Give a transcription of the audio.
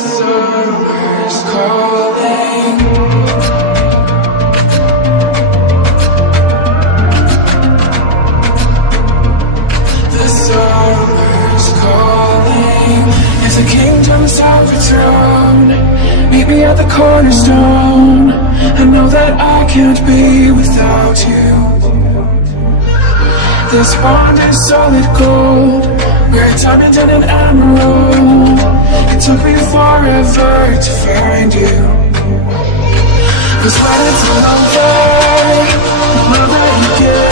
summer's calling. The summer's calling. There's a kingdom overthrown. Meet me at the cornerstone. I know that I can't be without you. This bond is solid gold. We're a diamond and an emerald. It took me forever to find you. 'Cause when it's all over, I'm already good.